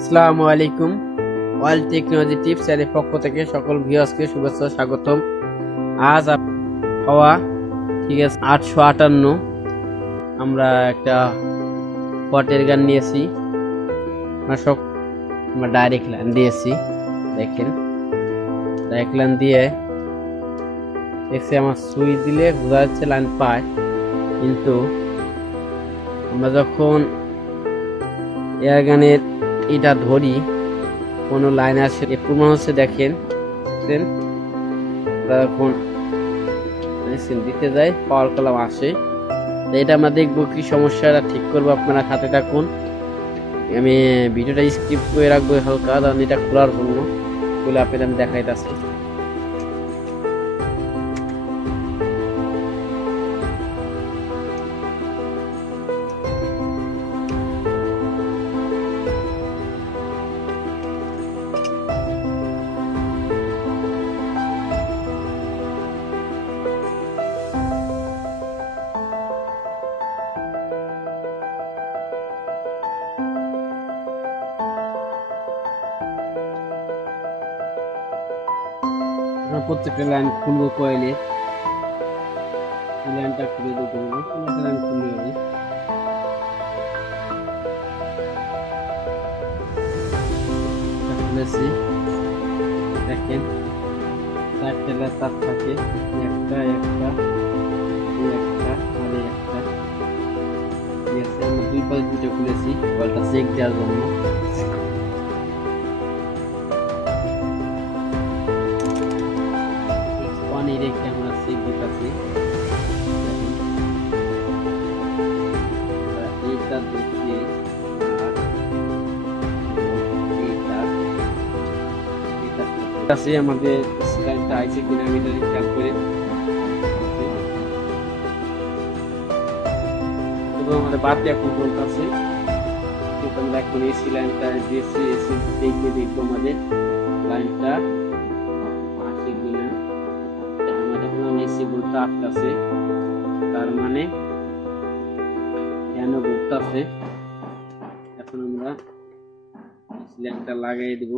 আসসালামু আলাইকুম। World technology tips এর পক্ষ থেকে সকল ভিউয়ার্সকে শুভেচ্ছা স্বাগতম। আজ হওয়া ঠিক আছে 858 আমরা একটা পটের গান নিয়েছি। আমরা ডাইরেক্ট লাইন দিয়েছি, দেখেন ডাইরেক্ট লাইন দিয়ে দেখছি আমার সুই দিলে বোঝা যাচ্ছে লাইন পায়, কিন্তু আমরা যখন এয়ার গানের এটা ধরি কোনো লাইন আসে প্রমাণ হচ্ছে, দেখেন যখন দিতে যায় পাওয়ার কলাম আসে। এটা আমরা দেখবো কি সমস্যাটা ঠিক করবো, আপনারা সাথে থাকুন। আমি ভিডিওটা স্কিপ করে রাখবো হালকা, কারণ এটা খোলার জন্য খুলে আপনাদের আমি দেখাইতেছি। প্রত্যেকটা লাইন খুলবো, কয়েলে লাইনটা খুলে দেবো, লাইন খুললে হবে। খুলেছি, দেখেন চারটে তার থাকে, একটা একটা একটা আর একটা। ঠিক আছে, আমরা দুই পাশে দুটো খুলেছি কলটা চেক দেওয়ার জন্য। রেখে আমরা চেক দিতেছি, এইটা দেখে আমাদের লাইনটা আইসে কিনা আমি খেয়াল করে, এবং আমাদের বাদ দেওয়া কন্ট্রোল আছে, কিন্তু আমরা এখন এসি লাইনটা দিয়েছি। এসি দেখে দেখবো আমাদের লাইনটা আসে কিনা। আমাদের এসি ভোল্টটা আটকাছে, তার মানে কেন ঘুরতেছে। এখন আমরা লাইনটা লাগাই দিব।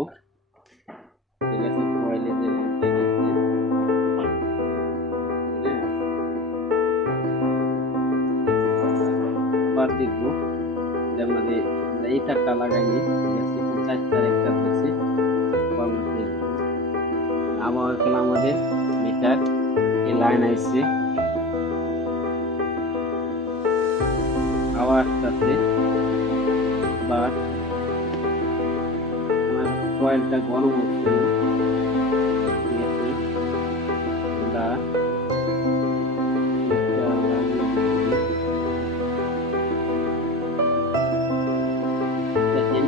ঠিক আছে, কয়েলে যে লাইনটা গেছে আবার দেখবো যে আমাদের এই তারটা লাগাইনি। ঠিক আছে, চারটার একটা হয়েছে, আবার আমাদের মিটার এই লাইন আইছে, আবার আসতেছে। বাট আমার কয়েলটা গরম হচ্ছে না। ঠিক আছে, আমরা দেখেন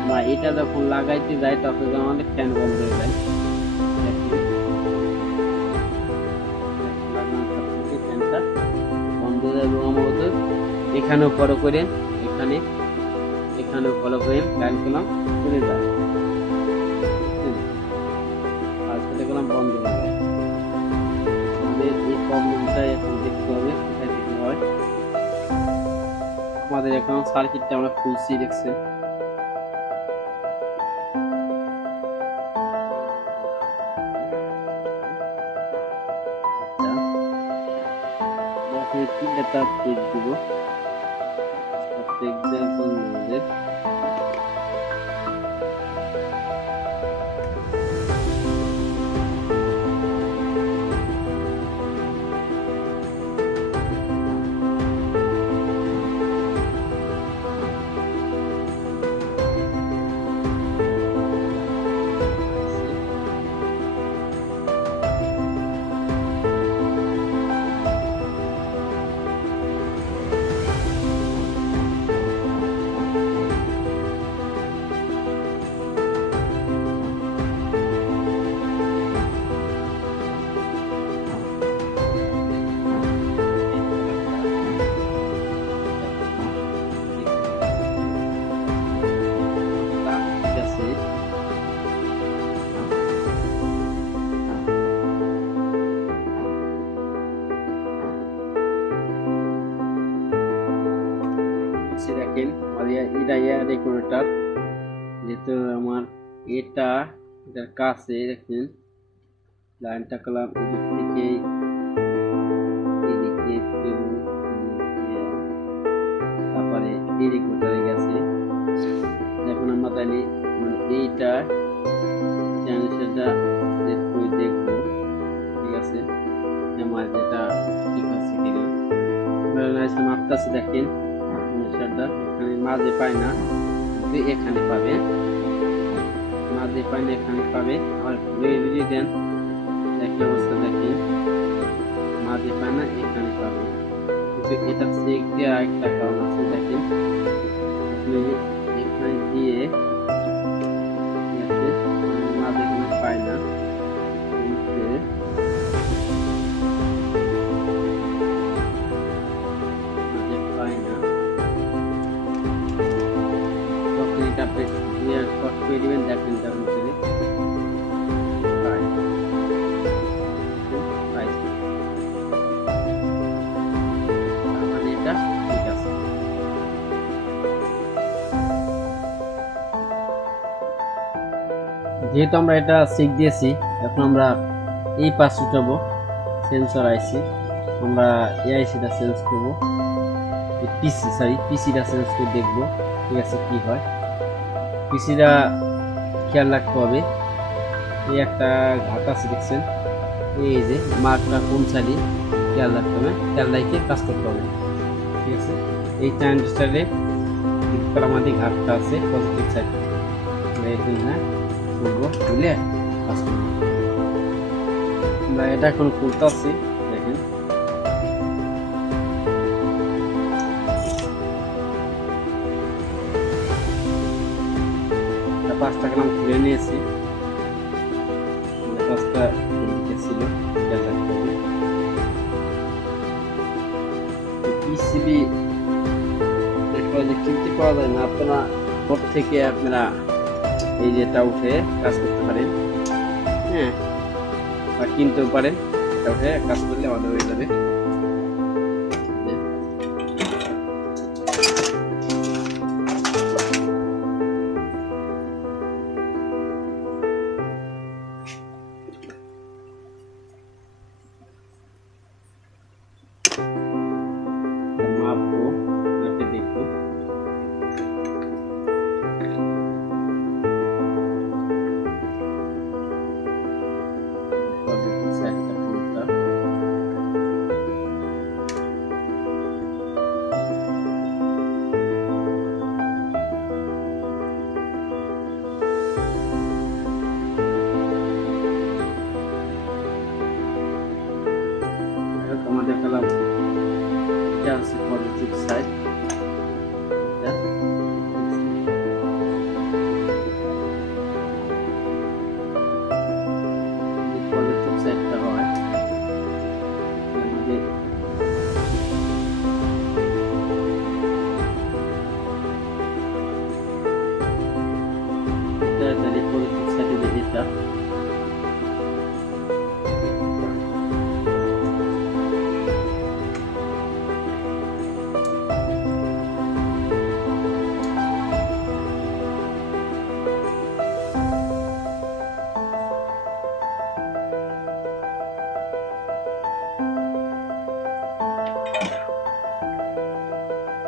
আমরা এটা যখন লাগাইতে যাই তখন আমাদের ফ্যান বন্ধ হয়ে যায়। ফ্যানটা বন্ধ হয়ে যায় এবং আমাদের এখানেও ফলো করে, এখানেও ফলো করে লাইন করলাম চলে যায়, আজকে করলাম বন্ধ হয়ে যায়। আমাদের এই প্রবলেমটা এখন দেখতে হবে কোথায় থেকে হয়। আমাদের এখন সার্কিটটা আমরা খুলছি, দেখছেন তিনটা তার চেক দিব, চেক দেওয়ার জন্য আমাদের দেখেন এটা রেগুলেটর যেহেতু আমার এটার কাছে দেখেন লাইনটা করলাম এদিক থেকে এদিকে তারপরে এদিক ভোটারে গেছে। এখন আমরা তাহলে মানে এইটা সেটা সেট করে দেখবো, ঠিক আছে আমার যেটা ঠিক আছে কিনা। মাপতেছে দেখেন সেটা এখানে মাঝে পায় না, কিন্তু এখানে পাবে, মাঝে পায় না এখানে পাবে। আবার ঘুরে যদি দেন একই অবস্থা দেখেন মাঝে পায় না এখানে পাবে, কিন্তু এটা চেক দিয়ে আরেকটা কারণ আছে দেখেন আপনি এখানে দিয়ে মাঝে এখানে পায় না, কিন্তু মাঝে পায় না, তখন এটা আপনি কট করে দিবেন দেখেন তার ভিতরে পায় পাইছে, মানে এটা ঠিক আছে। যেহেতু আমরা এটা চেক দিয়েছি, এখন আমরা এই পাশ উঠাবো সেন্সর আইসি, আমরা এই আইসিটা চেঞ্জ করবো, পিসিটা চেঞ্জ করে দেখবো ঠিক আছে কি হয়। পিসিটা খেয়াল রাখতে হবে, এই একটা ঘাট আছে দেখছেন, এই যে মার্কটা কোন সাইডে খেয়াল রাখতে হবে, খেয়াল রাখে কাজ করতে হবে, ঠিক আছে। এই ট্রানজিস্টারে আমাদের ঘাটটা আছে পজিটিভ সাইড, না করবো বুঝলে কাজ করবো। আমরা এটা এখন খুলতে আসছি দেখেন, পাঁচটা গ্রাম খুলে নিয়েছি, পাঁচটা ছিল পিসিবি কিনতে পাওয়া যায় না, আপনারা ঘর থেকে আপনারা এই যেটা উঠে কাজ করতে পারেন, হ্যাঁ বা কিনতেও পারেন, এটা উঠে কাজ করলে আমাদের হয়ে যাবে। আমাদের পেলাম এটা হচ্ছে পজিটিভ সাইড, পজিটিভ সাইডটা হয় আমাদের পজিটিভ সাইডে যেটা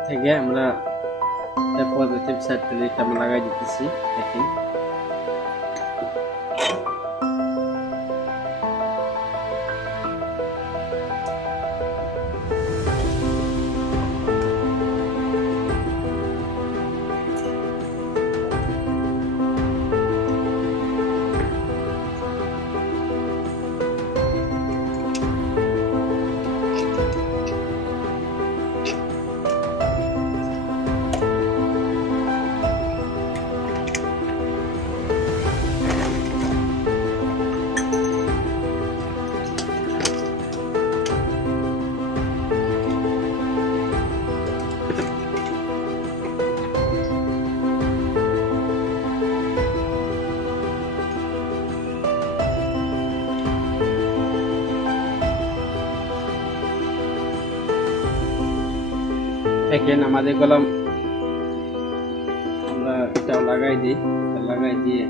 থেকে আমরা পজিটিভ সাইডটা এটা আমরা লাগাই দিতেছি দেখেন। দেখেন আমাদের কলম আমরা এটাও লাগাই লাগাই দিই, লাগাই দিয়ে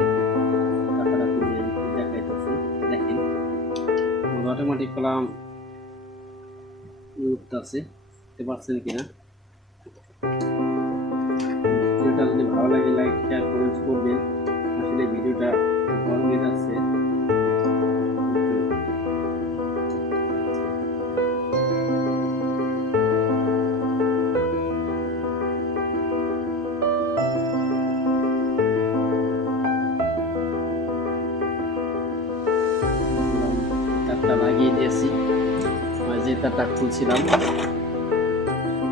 টাকাটা তুলে দেখাইতেছি। দেখেন অটোমেটিক কলাম উঠতেছে, বুঝতে পারছেন কিনা। ভিডিওটা যদি ভালো লাগে লাইক শেয়ার কমেন্টস করবেন। আসলে ভিডিওটা বড় হয়ে যাচ্ছে। তারটা লাগিয়ে দিয়েছি, যে তারটা খুলছিলাম।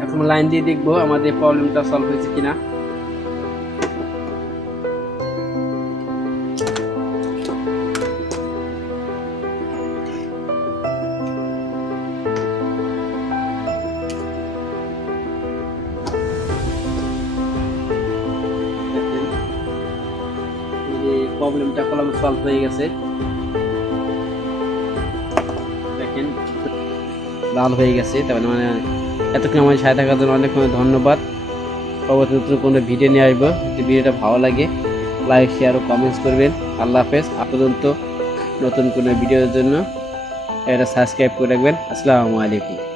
এখন লাইন দিয়ে দেখবো আমাদের প্রবলেমটা সলভ হয়েছে কিনা। প্রবলেমটা কলম সলভ হয়ে গেছে। দেখেন লাল হয়ে গেছে। তারপরে মানে এতক্ষণ আমার সাথে থাকার জন্য অনেক ধন্যবাদ। পরবর্তী নতুন কোনো ভিডিও নিয়ে আসবো। যদি ভিডিওটা ভালো লাগে লাইক শেয়ার ও কমেন্টস করবেন। আল্লাহ হাফেজ। পর্যন্ত নতুন কোনো ভিডিওর জন্য এটা সাবস্ক্রাইব করে রাখবেন। আসসালামু আলাইকুম।